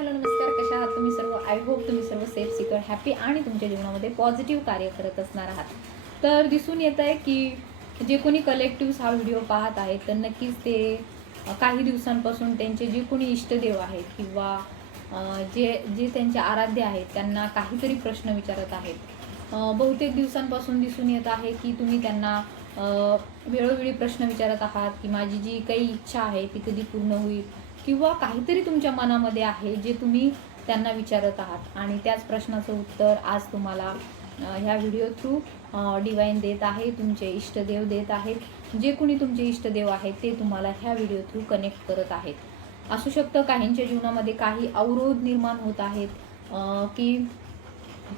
Hello नमस्कार. कशा आहात तुम्ही सर्व? आय होप तुम्ही सर्व सेफ सिक्युअर हॅपी आणि तुमच्या जीवनामध्ये पॉझिटिव्ह कार्य करत असणार आहात. तर दिसून येत आहे की जे कोणी कलेक्टिव्स हा व्हिडिओ पाहत आहेत तर नक्कीच ते काही दिवसांपासून त्यांचे जे कोणी इष्टदेव आहेत किंवा जे जे त्यांचे आराध्य आहेत त्यांना काहीतरी प्रश्न विचारत आहेत. बहुतेक दिवसांपासून दिसून येत आहे की तुम्ही त्यांना वेळोवेळी प्रश्न विचारत आहात की माझी जी काही इच्छा आहे ती कधी पूर्ण होईल? किंवा काहीतरी तुमच्या मनामध्ये आहे जे तुम्ही त्यांना विचारत आहात. आणि त्याच प्रश्नाचं उत्तर आज तुम्हाला ह्या व्हिडिओ थ्रू डिवाईन देत आहे तुमचे इष्टदेव देत आहेत. जे कोणी तुमचे इष्टदेव आहेत ते तुम्हाला ह्या व्हिडिओ थ्रू कनेक्ट करत आहेत. असू शकतं काहींच्या जीवनामध्ये काही अवरोध निर्माण होत आहेत की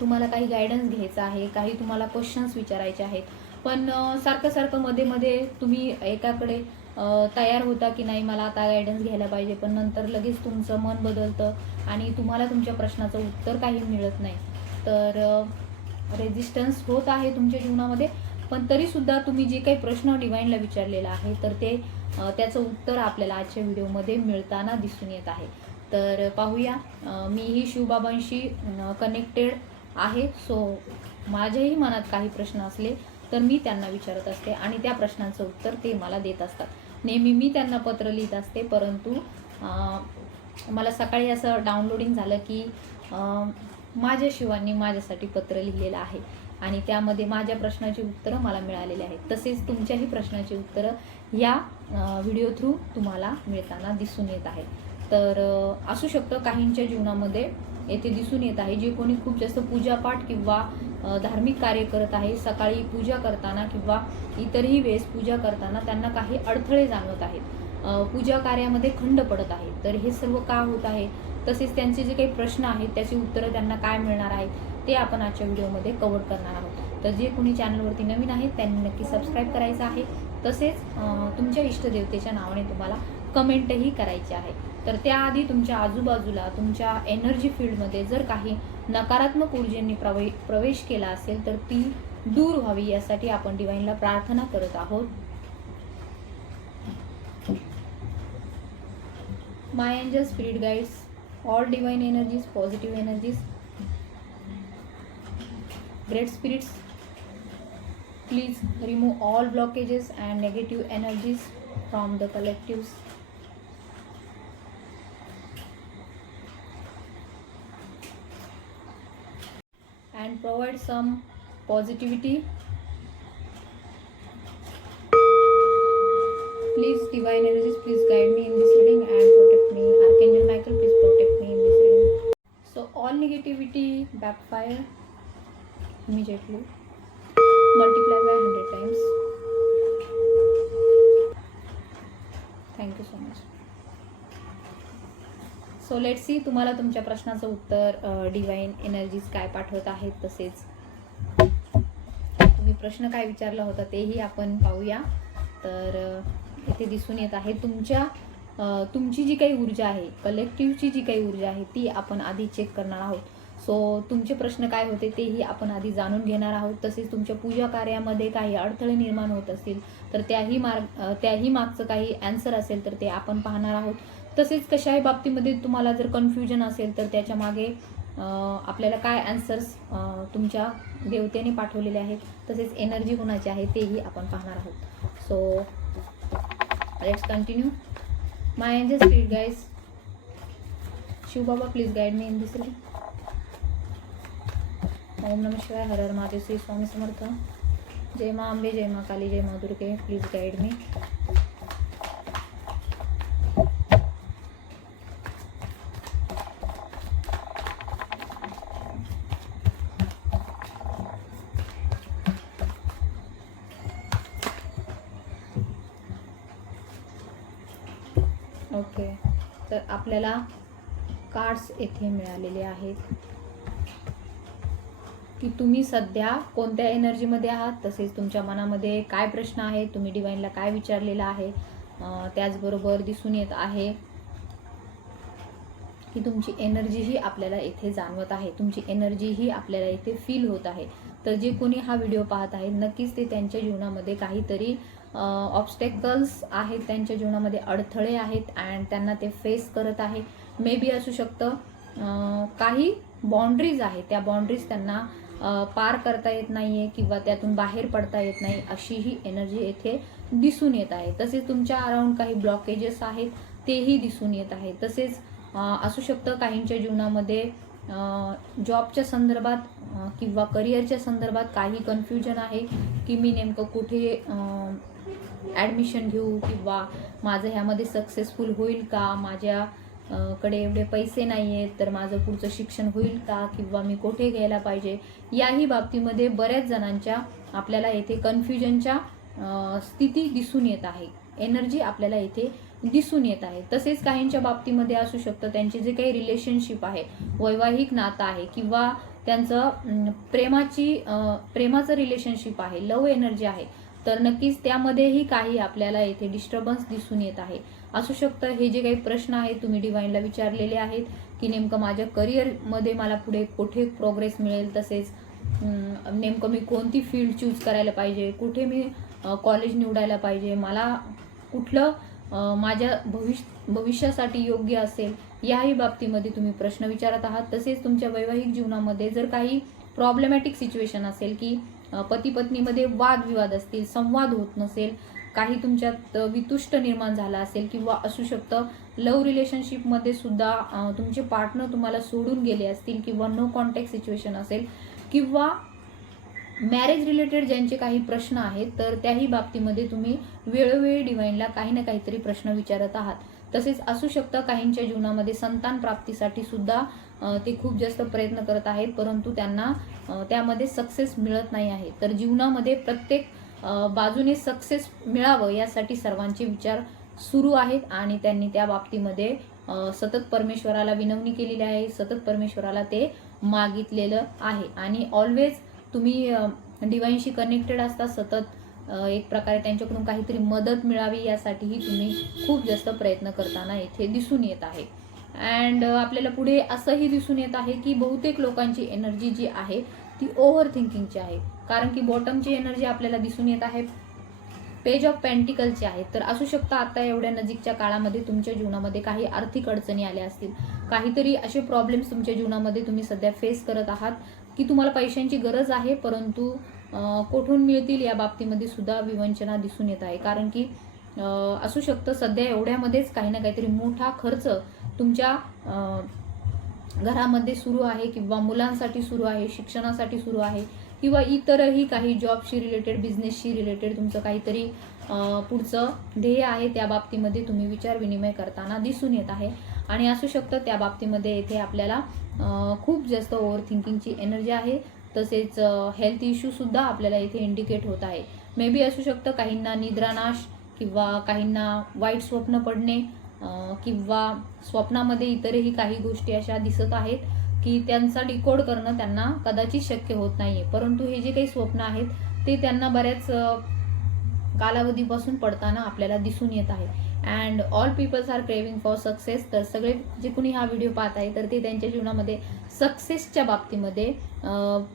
तुम्हाला काही गायडन्स घ्यायचा आहे काही तुम्हाला क्वेश्चन्स विचारायचे आहेत. पण सारखं सारखं मध्ये मध्ये तुम्ही एकाकडे तयार होता की नाही मला आता गायडन्स घ्यायला पाहिजे पण नंतर लगेच तुमचं मन बदलतं आणि तुम्हाला तुमच्या प्रश्नाचं उत्तर काही मिळत नाही. तर रेजिस्टन्स होत आहे तुमच्या जीवनामध्ये पण तरीसुद्धा तुम्ही जे काही प्रश्न डिवाईनला विचारलेला आहे तर ते त्याचं उत्तर आपल्याला आजच्या व्हिडिओमध्ये मिळताना दिसून येत आहे. तर पाहूया मीही शिवबाबांशी कनेक्टेड आहे. सो माझ्याही मनात काही प्रश्न असले तर मी त्यांना विचारत असते आणि त्या प्रश्नांचं उत्तर ते मला देत असतात. नेहमी मी त्यांना पत्र लिहित असते परंतु मला सकाळी असं डाउनलोडिंग झालं की माझ्या शिवांनी माझ्यासाठी पत्र लिहिलेलं आहे आणि त्यामध्ये माझ्या प्रश्नाची उत्तरं मला मिळालेली आहेत. तसेच तुमच्याही प्रश्नाची उत्तरं या व्हिडिओ थ्रू तुम्हाला मिळताना दिसून येत आहेत. तर असू शकतं काहींच्या जीवनामध्ये येथे दिसून येत आहे. जे कोणी खूप जास्त पूजापाठ किंवा धार्मिक कार्य करत आहे सकाळी पूजा करताना किंवा इतरही वेळेस पूजा करताना त्यांना काही अडथळे जाणवत आहेत. पूजा कार्यामध्ये खंड पडत आहे. तर हे सर्व का होत आहे? तसेच त्यांचे जे काही प्रश्न आहेत त्याची उत्तरं त्यांना काय मिळणार आहेत ते आपण आजच्या व्हिडिओमध्ये कव्हर करणार आहोत. तर जे कोणी चॅनलवरती नवीन आहेत त्यांनी नक्की सबस्क्राईब करायचं आहे. तसेच तुमच्या इष्टदेवतेच्या नावाने तुम्हाला कमेंटही करायची आहे. तर त्याआधी तुमच्या आजूबाजूला तुमच्या एनर्जी फील्डमध्ये जर काही नकारात्मक ऊर्जेंनी प्रवे प्रवेश केला असेल तर ती दूर व्हावी यासाठी आपण डिवाईनला प्रार्थना करत आहोत. My angel spirit guides all divine energies positive energies great spirits please remove all blockages and negative energies from the collectives. Provide some positivity. Please divine energies please guide me in this reading and protect me. Archangel michael please protect me in this reading. So all negativity backfire immediately. Multiply by 100 times. Thank you so much so let see तुम्हाला तुमच्या प्रश्नाचं उत्तर divine energies काय पाठवत आहेत तसेच. तुम्ही प्रश्न काय विचारला होता तेही आपण पाहूया. तर इथे दिसून येत आहे तुमच्या तुमची जी काही ऊर्जा आहे कलेक्टिव्हची जी काही ऊर्जा आहे ती आपण आधी चेक करणार आहोत. सो तुमचे प्रश्न काय होते तेही आपण आधी जाणून घेणार आहोत. तसेच तुमच्या पूजा कार्यामध्ये काही अडथळे निर्माण होत असतील तर त्याही मार्ग त्याही मागचं काही अँसर असेल तर ते आपण पाहणार आहोत. तसेच कशाही बाबतीमध्ये तुम्हाला जर कन्फ्युजन असेल तर त्याच्यामागे आपल्याला काय अँसर्स तुमच्या देवतेने पाठवलेले आहेत तसेच एनर्जी कोणाची आहे तेही आपण पाहणार आहोत. So let's continue my angel spirit guides Shivbaba please guide me in this ओम नम शिवाय हर हर महादेव श्री स्वामी समर्थ. जय मा आंबे जय मा काली जय मा दुर्गे प्लीज गाईड मी ओके. तर आपल्याला कार्ड्स येथे मिळालेले आहेत. की तुम्ही सध्या कोणत्या एनर्जीमध्ये आहात तसेच तुमच्या मनामध्ये काय प्रश्न आहे तुम्ही डिवाईनला काय विचारलेला आहे त्याचबरोबर दिसून येत आहे की तुमची एनर्जी ही आपल्याला येथे जाणवत आहे. तुमची एनर्जी ही आपल्याला इथे फील होत आहे. तर जे कोणी हा व्हिडिओ पाहत आहे नक्कीच ते त्यांच्या जीवनामध्ये काहीतरी ऑब्स्टेकल्स आहेत त्यांच्या जीवनामध्ये अडथळे आहेत अँड त्यांना ते फेस करत आहे. मे बी असू शकतं काही बाउंड्रीज आहेत. त्या बाउंड्रीज त्यांना पार करता येत नाही आहे किंवा त्यातून बाहेर पडता येत नाही अशी ही एनर्जी येथे दिसून येत आहे. तसेच तुमच्या अराउंड काही ब्लॉकेजेस आहेत तेही दिसून येत आहे. तसेच असू शकतं काहींच्या जीवनामध्ये जॉबच्या संदर्भात किंवा करिअरच्या संदर्भात काही कन्फ्युजन आहे की मी नेमकं कुठे ॲडमिशन घेऊ किंवा माझं ह्यामध्ये सक्सेसफुल होईल का? माझ्या कडे एवढे पैसे नाही आहेत तर माझं पुढचं शिक्षण होईल का? किंवा मी कुठे घ्यायला पाहिजे? याही बाबतीमध्ये बऱ्याच जणांच्या आपल्याला येथे कन्फ्युजनच्या स्थिती दिसून येत आहे. एनर्जी आपल्याला येथे दिसून येत आहे. तसेच काहींच्या बाबतीमध्ये असू शकतं. त्यांचे जे काही रिलेशनशिप आहे वैवाहिक नातं आहे किंवा त्यांचं प्रेमाची प्रेमाचं रिलेशनशिप आहे लव एनर्जी आहे तर नक्कीच त्यामध्येही काही आपल्याला येथे डिस्टर्बन्स दिसून येत आहे. असू शकतं हे जे काही प्रश्न आहेत तुम्ही डिवाईनला विचारलेले आहेत की नेमकं माझ्या करिअरमध्ये मला पुढे कुठे प्रोग्रेस मिळेल तसेच नेमकं मी कोणती फील्ड चूज करायला पाहिजे कुठे मी कॉलेज निवडायला पाहिजे मला कुठलं माझ्या भविष्य भविष्यासाठी योग्य असेल याही बाबतीमध्ये तुम्ही प्रश्न विचारत आहात. तसेच तुमच्या वैवाहिक जीवनामध्ये जर काही प्रॉब्लेमॅटिक सिच्युएशन असेल की पती पत्नीमध्ये वादविवाद असतील संवाद होत नसेल काही तुमच्यात वितुष्ट निर्माण झाला असेल किंवा असू शकतं लव रिलेशनशिपमध्ये सुद्धा तुमचे पार्टनर तुम्हाला सोडून गेले असतील किंवा नो कॉन्टॅक्ट सिच्युएशन असेल किंवा मॅरेज रिलेटेड ज्यांचे काही प्रश्न आहेत तर त्याही बाबतीमध्ये तुम्ही वेळोवेळी डिवाईनला काही ना काहीतरी प्रश्न विचारत आहात. तसेच असू शकतं काहींच्या जीवनामध्ये संतान प्राप्तीसाठी सुद्धा ते खूप जास्त प्रयत्न करत आहेत परंतु त्यांना त्यामध्ये सक्सेस मिळत नाही आहे. तर जीवनामध्ये प्रत्येक बाजूने सक्सेस मिळावं यासाठी सर्वांचे विचार सुरू आहेत आणि त्यांनी त्या बाबतीमध्ये सतत परमेश्वराला विनवणी केलेली आहे सतत परमेश्वराला ते मागितलेलं आहे. आणि ऑलवेज तुम्ही डिवाईनशी कनेक्टेड असता सतत एक प्रकारे त्यांच्याकडून काहीतरी मदत मिळावी यासाठीही तुम्ही खूप जास्त प्रयत्न करताना येथे दिसून येत आहे. अँड uh, आपल्याला पुढे असंही दिसून येत आहे की बहुतेक लोकांची एनर्जी जी आहे ती ओव्हर थिंकिंगची आहे. कारण की बॉटमची एनर्जी आपल्याला दिसून येत आहे. पेज ऑफ पॅन्टिकलचे आहे. तर असू शकतं आता एवढ्या नजीकच्या काळामध्ये तुमच्या जीवनामध्ये काही आर्थिक अडचणी आल्या असतील. काहीतरी असे प्रॉब्लेम्स तुमच्या जीवनामध्ये तुम्ही सध्या फेस करत आहात की तुम्हाला पैशांची गरज आहे परंतु कुठून मिळतील या बाबतीमध्ये सुद्धा विवंचना दिसून येत आहे. कारण की असू शकतं. सध्या एवढ्यामध्येच काही ना काहीतरी मोठा खर्च तुमच्या घरामध्ये सुरू आहे किंवा मुलांसाठी सुरू आहे शिक्षणासाठी सुरू आहे किंवा इतरही काही जॉबशी रिलेटेड बिझनेसशी रिलेटेड तुमचं काहीतरी पुढचं ध्येय आहे त्या बाबतीमध्ये तुम्ही विचार विनिमय करताना दिसून येत आहे. आणि असू शकतं त्या बाबतीमध्ये येथे आपल्याला खूप जास्त ओव्हर थिंकिंगची एनर्जी आहे. तसेच हेल्थ इश्यूसुद्धा आपल्याला इथे इंडिकेट होत आहे. मे बी असू शकतं काहींना निद्रानाश किंवा काहींना वाईट स्वप्न पडणे किंवा स्वप्नामध्ये इतरही काही गोष्टी अशा दिसत आहेत की त्यांचा डिकोड करणं त्यांना कदाचित शक्य होत नाही आहे परंतु हे जे काही स्वप्न आहेत ते त्यांना बऱ्याच कालावधीपासून पडताना आपल्याला दिसून येत आहे. And all peoples are craving for success तर सगळे जे कुणी हा व्हिडिओ पाहत आहे तर ते त्यांच्या जीवनामध्ये सक्सेसच्या बाबतीमध्ये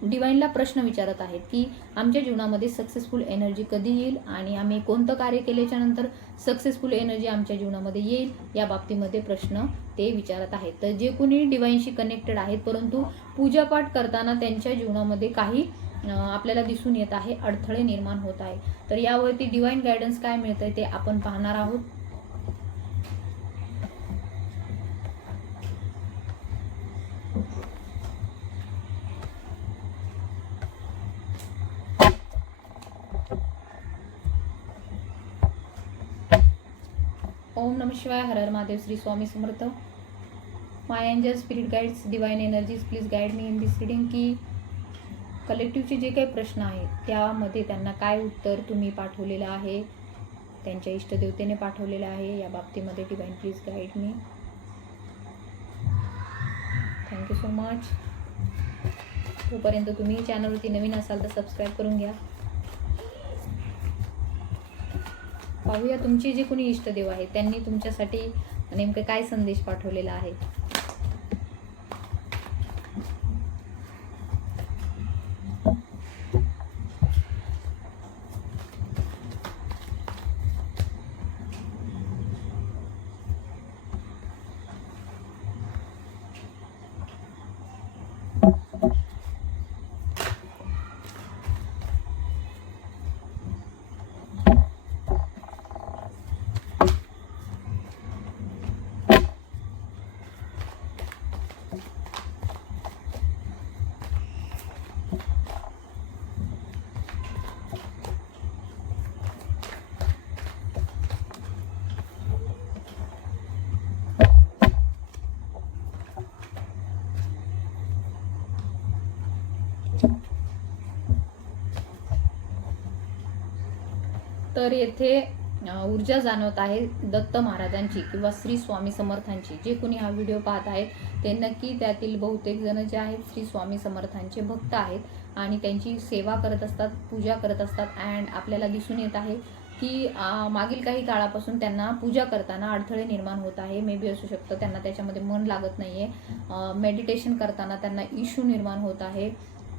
डिवाईनला प्रश्न विचारत आहेत की आमच्या जीवनामध्ये सक्सेसफुल एनर्जी कधी येईल आणि आम्ही कोणतं कार्य केल्याच्यानंतर सक्सेसफुल एनर्जी आमच्या जीवनामध्ये येईल या बाबतीमध्ये प्रश्न ते विचारत आहेत. तर जे कोणी डिवाईनशी कनेक्टेड आहेत परंतु पूजापाठ करताना त्यांच्या जीवनामध्ये काही आपल्याला दिसून येत आहे अडथळे निर्माण होत आहे. तर यावरती डिवाईन गायडन्स काय मिळतंय ते आपण पाहणार आहोत. नम शिवाय हर हर Mahadev Shri Swami Samarth. My angel spirit guides divine energies please guide me in this reading की कलेक्टिव्हचे जे काही प्रश्न आहेत त्यामध्ये त्यांना काय उत्तर तुम्ही पाठवलेलं आहे त्यांच्या इष्टदेवतेने पाठवलेलं आहे या बाबतीमध्ये divine please guide me thank you so much तोपर्यंत तुम्ही चॅनलवरती नवीन असाल तर सबस्क्राईब करून घ्या. पाहूया तुमचे जे कोणी इष्टदेव आहेत त्यांनी तुमच्यासाठी नेमकं काय संदेश पाठवलेला आहे? तर येथे ऊर्जा जाणवत आहे दत्त महाराजांची किंवा श्री स्वामी समर्थांची. जे कोणी हा व्हिडिओ पाहत आहेत ते नक्की त्यातील बहुतेक जण जे आहेत श्री स्वामी समर्थांचे भक्त आहेत आणि त्यांची सेवा करत असतात पूजा करत असतात. अँड आपल्याला दिसून येत आहे की मागील काही काळापासून त्यांना पूजा करताना अडथळे निर्माण होत आहे. मे बी असू शकतं त्यांना त्याच्यामध्ये मन लागत नाही आहे मेडिटेशन करताना त्यांना इश्यू निर्माण होत आहे.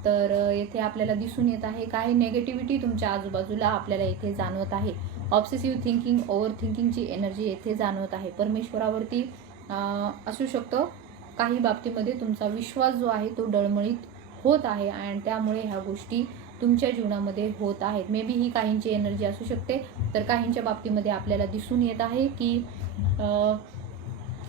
तर येथे आपल्याला दिसून येत आहे काही नेगेटिव्हिटी तुमच्या आजूबाजूला आपल्याला इथे जाणवत आहे. ऑब्सेसिव्ह थिंकिंग ओव्हर थिंकिंगची एनर्जी येथे जाणवत आहे. परमेश्वरावरती असू शकतं काही बाबतीमध्ये तुमचा विश्वास जो आहे तो डळमळीत होत आहे आणि त्यामुळे ह्या गोष्टी तुमच्या जीवनामध्ये होत आहेत. मे बी ही काहींची एनर्जी असू शकते तर काहींच्या बाबतीमध्ये आपल्याला दिसून येत आहे की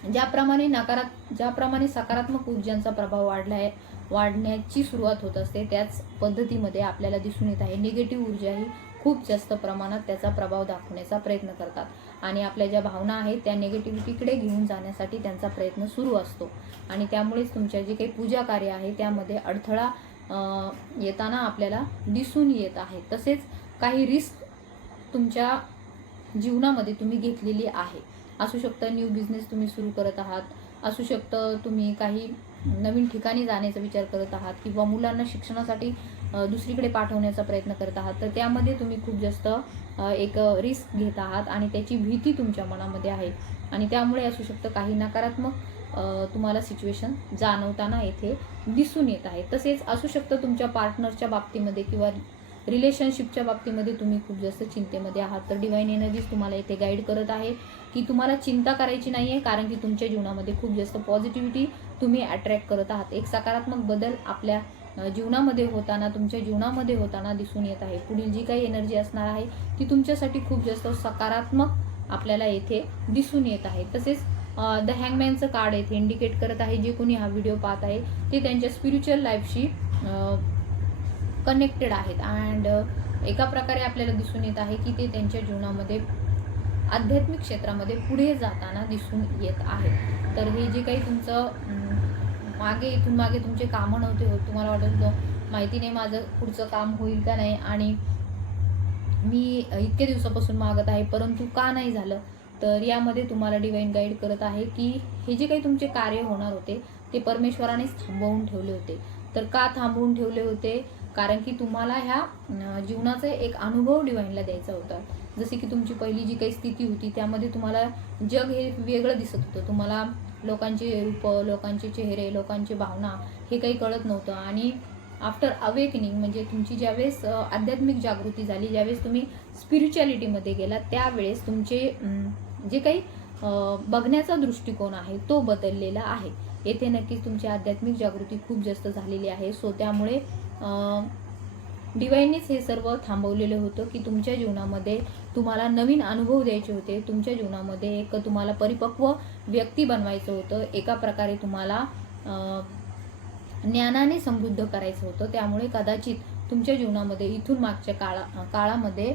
ज्याप्रमाणे नकारात ज्याप्रमाणे सकारात्मक ऊर्जांचा प्रभाव वाढला आहे वाढण्याची सुरुवात होत असते त्याच पद्धतीमध्ये आपल्याला दिसून येत आहे. निगेटिव्ह ऊर्जा ही खूप जास्त प्रमाणात त्याचा प्रभाव दाखवण्याचा प्रयत्न करतात. आणि आपल्या ज्या भावना आहेत त्या निगेटिव्हिटीकडे घेऊन जाण्यासाठी त्यांचा प्रयत्न सुरू असतो. आणि त्यामुळेच तुमच्या जे काही पूजा कार्य आहे त्यामध्ये अडथळा येताना आपल्याला दिसून येत आहे. तसेच काही रिस्क तुमच्या जीवनामध्ये तुम्ही घेतलेली आहे. असू शकतं न्यू बिझनेस तुम्ही सुरू करत आहात. असू शकतं तुम्ही काही नवीन ठिकाणी जाण्याचा विचार करत आहात किंवा मुलांना शिक्षणासाठी दुसरीकडे पाठवण्याचा प्रयत्न करत आहात. तर त्यामध्ये तुम्ही खूप जास्त एक रिस्क घेत आहात आणि त्याची भीती तुमच्या मनामध्ये आहे. आणि त्यामुळे असू शकतं काही नकारात्मक तुम्हाला सिच्युएशन जाणवताना येथे दिसून येत आहे. तसेच असू शकतं तुमच्या पार्टनरच्या बाबतीमध्ये किंवा रिलेशनशिपच्या बाबतीमध्ये तुम्ही खूप जास्त चिंतेमध्ये आहात. तर डिवाईन एनर्जीज तुम्हाला इथे गाईड करत आहे की तुम्हाला चिंता करायची नाही आहे कारण की तुमच्या जीवनामध्ये खूप जास्त पॉझिटिव्हिटी तुम्ही अट्रॅक्ट करत आहात. एक सकारात्मक बदल आपल्या जीवनामध्ये होताना तुमच्या जीवनामध्ये होताना दिसून येत आहे. पुढील जी काही एनर्जी असणार आहे ती तुमच्यासाठी खूप जास्त सकारात्मक आपल्याला येथे दिसून येत आहे. तसेच द हँगमॅनचं कार्ड येथे इंडिकेट करत आहे. जे कोणी हा व्हिडिओ पाहत आहे ते त्यांच्या स्पिरिच्युअल लाईफशी कनेक्टेड आहेत. अँड एका प्रकारे आपल्याला दिसून येत आहे की ते त्यांच्या जीवनामध्ये आध्यात्मिक क्षेत्रामध्ये पुढे जाताना दिसून येत आहे तर हे जे काही तुमचं मागे इथून मागे तुमचे कामं नव्हते होत तुम्हाला वाटत होतं माहिती नाही माझं पुढचं काम होईल का नाही. आणि मी इतके दिवसापासून मागत आहे परंतु का नाही झालं तर यामध्ये तुम्हाला डिवाईन गाईड करत आहे की हे जे काही तुमचे कार्य होणार होते ते परमेश्वरानेच थांबवून ठेवले होते. तर का थांबवून ठेवले होते? कारण की तुम्हाला ह्या जीवनाचा एक अनुभव डिवाईनला द्यायचा होता. जसे की तुमची पहिली जी काही स्थिती होती त्यामध्ये तुम्हाला जग हे वेगळं दिसत होतं. तुम्हाला लोकांचे रूप लोकांचे चेहरे लोकांची भावना हे काही कळत नव्हतं. आणि आफ्टर अवेकनिंग म्हणजे तुमची ज्यावेळेस आध्यात्मिक जागृती झाली ज्यावेळेस तुम्ही स्पिरिच्युअलिटीमध्ये गेला त्यावेळेस तुमचे जे काही बघण्याचा दृष्टिकोन आहे तो बदललेला आहे. येथे नक्कीच तुमची आध्यात्मिक जागृती खूप जास्त झालेली आहे. सो त्यामुळे डिवाईननेच हे सर्व थांबवलेलं होतं की तुमच्या जीवनामध्ये तुम्हाला नवीन अनुभव द्यायचे होते. तुमच्या जीवनामध्ये एक तुम्हाला परिपक्व व्यक्ती बनवायचं होतं. एका प्रकारे तुम्हाला ज्ञानाने समृद्ध करायचं होतं. त्यामुळे कदाचित तुमच्या जीवनामध्ये इथून मागच्या काळा काळामध्ये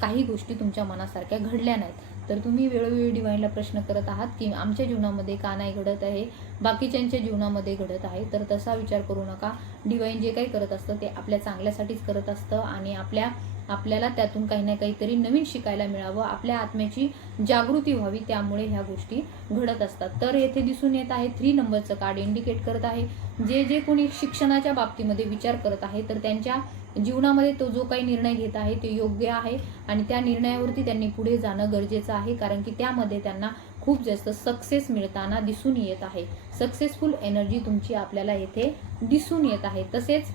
काही गोष्टी तुमच्या मनासारख्या घडल्या नाहीत. तर तुम्ही वेळोवेळी डिवाईनला प्रश्न करत आहात की आमच्या जीवनामध्ये का नाही घडत आहे बाकीच्यांच्या जीवनामध्ये घडत आहे तर तसा विचार करू नका. डिवाईन जे काही करत असतं ते आपल्या चांगल्यासाठीच करत असतं आणि आपल्या आपल्याला त्यातून काही ना काहीतरी नवीन शिकायला मिळावं आपल्या आत्म्याची जागृती व्हावी त्यामुळे ह्या गोष्टी घडत असतात. तर येथे दिसून येत आहे थ्री नंबरचं कार्ड इंडिकेट करत आहे. जे जे कोणी शिक्षणाच्या बाबतीमध्ये विचार करत आहे तर त्यांच्या जीवनामध्ये तो जो काही निर्णय घेत आहे ते योग्य आहे आणि त्या निर्णयावरती त्यांनी पुढे जाणं गरजेचं आहे कारण की त्यामध्ये त्यांना खूप जास्त सक्सेस मिळताना दिसून येत आहे. सक्सेसफुल एनर्जी तुमची आपल्याला येथे दिसून येत आहे. तसेच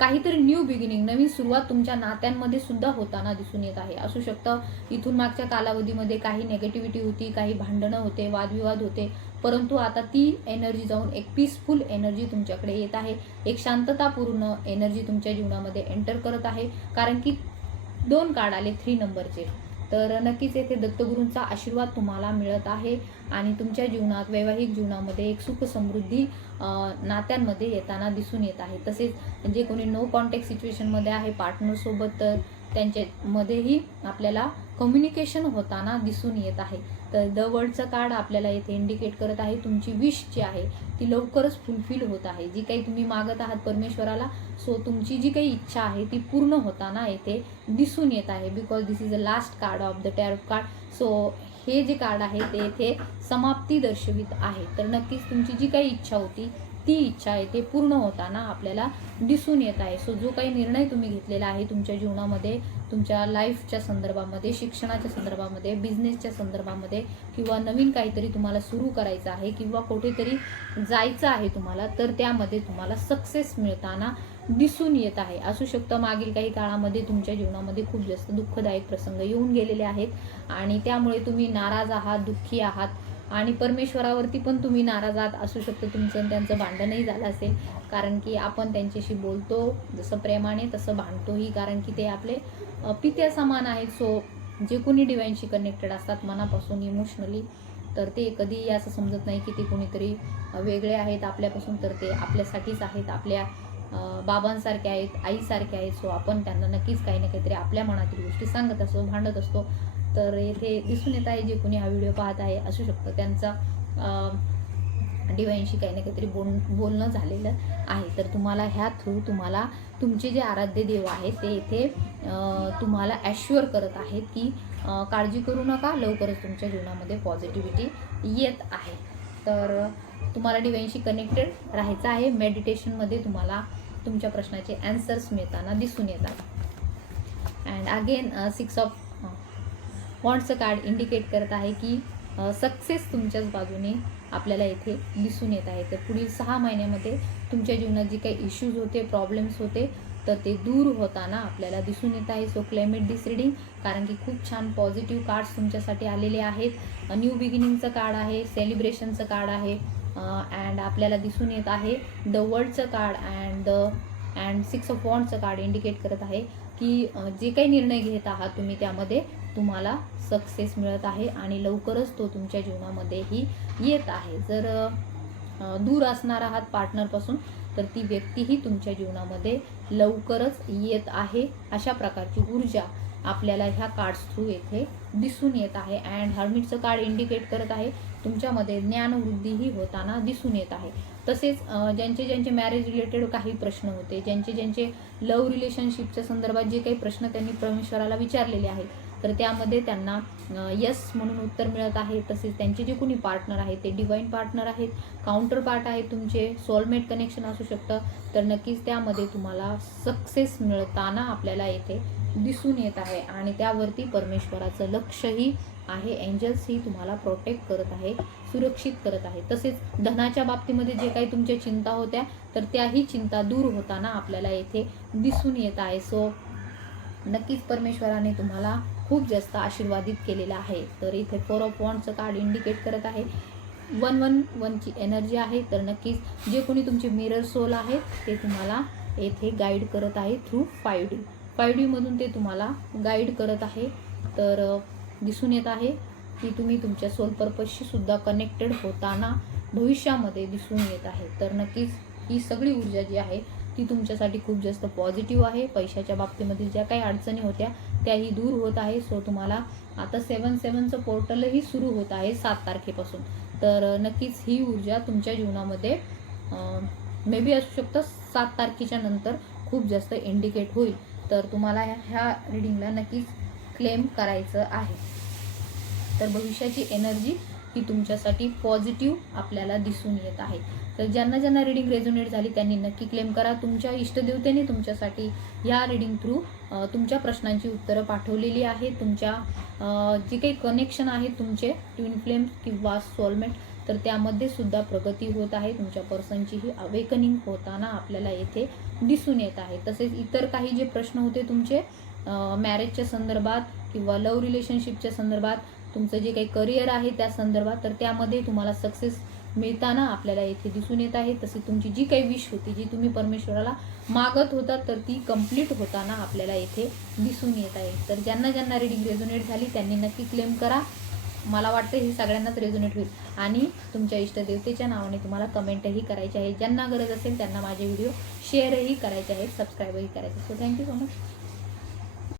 काहीतरी न्यू बिगिनिंग नवीन सुरुवात तुमच्या नात्यांमध्ये सुद्धा होताना दिसून येत आहे. असू शकतं इथून मागच्या कालावधीमध्ये काही नेगेटिव्हिटी होती काही भांडणं होते वादविवाद होते परंतु आता ती एनर्जी जाऊन एक पीसफुल एनर्जी तुमच्याकडे येत आहे. एक शांततापूर्ण एनर्जी तुमच्या जीवनामध्ये एंटर करत आहे. कारण की दोन कार्ड आले थ्री नंबरचे तर नक्कीच येथे दत्तगुरूंचा आशीर्वाद तुम्हाला मिळत आहे आणि तुमच्या जीवनात वैवाहिक जीवनामध्ये एक सुख समृद्धी नात्यांमध्ये येताना दिसून येत आहे. तसेच जे कोणी नो कॉन्टॅक्ट सिच्युएशनमध्ये आहे पार्टनरसोबत तर त्यांच्यामध्येही आपल्याला कम्युनिकेशन होताना दिसून येत आहे. तर द वर्ल्डचं कार्ड आपल्याला येथे इंडिकेट करत आहे. तुमची विश जी आहे ती लवकरच फुलफिल होत आहे. जी काही तुम्ही मागत आहात परमेश्वराला सो तुमची जी काही इच्छा आहे ती पूर्ण होताना येथे दिसून येत आहे. Because this is a last card of the tarot card so हे जे कार्ड आहे ते येथे समाप्ती दर्शवित आहे. तर नक्कीच तुमची जी काही इच्छा होती ती इच्छा आहे ते पूर्ण होताना आपल्याला दिसून येत आहे. सो जो काही निर्णय तुम्ही घेतलेला आहे तुमच्या जीवनामध्ये तुमच्या लाईफच्या संदर्भामध्ये शिक्षणाच्या संदर्भामध्ये बिझनेसच्या संदर्भामध्ये किंवा नवीन काहीतरी तुम्हाला सुरू करायचं आहे किंवा कुठेतरी जायचं आहे तुम्हाला तर त्यामध्ये तुम्हाला सक्सेस मिळताना दिसून येत आहे. असू शकतं मागील काही काळामध्ये तुमच्या जीवनामध्ये खूप जास्त दुःखदायक प्रसंग येऊन गेलेले आहेत आणि त्यामुळे तुम्ही नाराज आहात दुःखी आहात. आणि परमेश्वरावरती पण तुम्ही नाराजात असू शकतो तुमचं त्यांचं भांडणही झालं असेल. कारण की आपण त्यांच्याशी बोलतो जसं प्रेमाने तसं भांडतोही. कारण की ते आपले पित्या समान आहेत. सो जे कोणी डिवाईनशी कनेक्टेड असतात मनापासून इमोशनली तर ते कधीही असं समजत नाही की ते कोणीतरी वेगळे आहेत आपल्यापासून. तर ते आपल्यासाठीच आहेत. आपल्या बाबांसारखे आहेत आईसारखे आहेत. सो आपण त्यांना नक्कीच काही ना काहीतरी आपल्या मनातील गोष्टी सांगत असतो भांडत असतो. तर येथे दिसून येत आहे जे कोणी हा व्हिडिओ पाहत आहे असू शकतं. त्यांचा डिवाईनशी काही ना काहीतरी बोल बोलणं झालेलं आहे. तर तुम्हाला ह्या थ्रू तुम्हाला तुमचे जे आराध्य देव आहेत ते इथे तुम्हाला ॲश्युअर करत आहेत की काळजी करू नका. लवकरच तुमच्या जीवनामध्ये पॉझिटिव्हिटी येत आहे. तर तुम्हाला डिवाईनशी कनेक्टेड राहायचं आहे. मेडिटेशनमध्ये तुम्हाला तुमच्या प्रश्नाचे ॲन्सर्स मिळताना दिसून येतात. अँड अगेन सिक्स ऑफ वॉन्टचं कार्ड इंडिकेट करत आहे की सक्सेस तुमच्याच बाजूने आपल्याला येथे दिसून येत आहे. तर पुढील सहा महिन्यामध्ये तुमच्या जीवनात जे काही इश्यूज होते प्रॉब्लेम्स होते तर ते दूर होताना आपल्याला दिसून येत आहे. सो क्लेमेट दिस रिडिंग कारण की खूप छान पॉझिटिव्ह कार्ड्स तुमच्यासाठी आलेले आहेत. न्यू बिगिनिंगचं कार्ड आहे सेलिब्रेशनचं कार्ड आहे अँड आपल्याला दिसून येत आहे. The वर्ल्डचं card and the and six of वॉन्टचं card indicate करत आहे की जे काही निर्णय घेत आहात तुम्ही त्यामध्ये तुम्हाला सक्सेस मिळत आहे आणि लवकरच तो तुमच्या जीवनामध्येही येत आहे. जर दूर असणार आहात पार्टनरपासून तर ती व्यक्तीही तुमच्या जीवनामध्ये लवकरच येत आहे. अशा प्रकारची ऊर्जा आपल्याला ह्या कार्ड्स थ्रू येथे दिसून येत आहे. अँड हर्मिटचं कार्ड इंडिकेट करत आहे तुमच्यामध्ये ज्ञानवृद्धीही होताना दिसून येत आहे. तसेच ज्यांचे ज्यांचे मॅरेज रिलेटेड काही प्रश्न होते ज्यांचे ज्यांचे लव्ह रिलेशनशिपच्या संदर्भात जे काही प्रश्न त्यांनी परमेश्वराला विचारलेले आहेत तर त्यामध्ये त्यांना यस म्हणून उत्तर मिळत आहे. तसेच त्यांचे जे कोणी पार्टनर आहेत ते डिवाईन पार्टनर आहेत. काउंटर पार्ट आहेत तुमचे सोलमेट कनेक्शन असू शकतं. तर नक्कीच त्यामध्ये तुम्हाला सक्सेस मिळताना आपल्याला येथे दिसून येत आहे. आणि त्यावरती परमेश्वराचं लक्षही आहे. एंजल्सही तुम्हाला प्रोटेक्ट करत आहे सुरक्षित करत आहे. तसेच धनाच्या बाबतीमध्ये जे काही तुमच्या चिंता होत्या तर त्याही चिंता दूर होताना आपल्याला येथे दिसून येत आहे. सो नक्कीच परमेश्वराने तुम्हाला खूप जास्त आशीर्वादित केलेला आहे. तर इथे फोर ऑफ वॉन्टचं कार्ड इंडिकेट करत आहे. वन वन वनची एनर्जी आहे. तर नक्कीच जे कोणी तुमचे मिरर सोल आहेत ते तुम्हाला येथे गाईड करत आहे थ्रू फाय डी फाय डीमधून ते तुम्हाला गाईड करत आहे. तर दिसून येत आहे की तुम्ही तुमच्या सोल पर्पजशी सुद्धा कनेक्टेड होताना भविष्यामध्ये दिसून येत आहे. तर नक्कीच ही सगळी ऊर्जा जी आहे ती तुमच्यासाठी खूप जास्त पॉझिटिव्ह आहे. पैशाच्या बाबतीमधील ज्या काही अडचणी होत्या त्याही दूर होत आहे. सो तुम्हाला आता सेवन सेवनचं पोर्टलही सुरू होत आहे सात तारखेपासून. तर नक्कीच ही ऊर्जा तुमच्या जीवनामध्ये मे बी असू शकतं सात तारखेच्या नंतर खूप जास्त इंडिकेट होईल. तर तुम्हाला ह्या- ह्या रिडिंगला नक्कीच क्लेम करायचं आहे. तर भविष्याची एनर्जी ही तुमच्यासाठी पॉझिटिव्ह आपल्याला दिसून येत आहे. तर ज्यांना ज्यांना रिडिंग रेझोनेट झाली त्यांनी नक्की क्लेम करा. तुमच्या इष्टदेवतेने तुमच्यासाठी या रिडिंग थ्रू तुमच्या प्रश्नांची उत्तरं पाठवलेली आहेत. तुमच्या जे काही कनेक्शन आहेत तुमचे ट्विन फ्लेम किंवा सोलमेट तर त्यामध्ये सुद्धा प्रगती होत आहे. तुमच्या पर्सनची ही अवेकनिंग होताना आपल्याला येथे दिसून येत आहे. तसेच इतर काही जे प्रश्न होते तुमचे मॅरेजच्या संदर्भात किंवा लव्ह रिलेशनशिपच्या संदर्भात तुमचं जे काही करिअर आहे त्या संदर्भात तर त्यामध्ये तुम्हाला सक्सेस मिळताना आपल्याला येथे दिसून येत आहे. तशी तुमची जी काही विश होती जी तुम्ही परमेश्वराला मागत होता तर ती कंप्लीट होताना आपल्याला येथे दिसून येत आहे. तर ज्यांना ज्यांना रिडिंग रेझोनेट झाली त्यांनी नक्की क्लेम करा. मला वाटतं हे सगळ्यांनाच रेझोनेट होईल. आणि तुमच्या इष्टदेवतेच्या नावाने तुम्हाला कमेंटही करायची आहे. ज्यांना गरज असेल त्यांना माझे व्हिडिओ शेअरही करायचे आहेत सबस्क्राईबही करायचे सो थँक्यू सो मच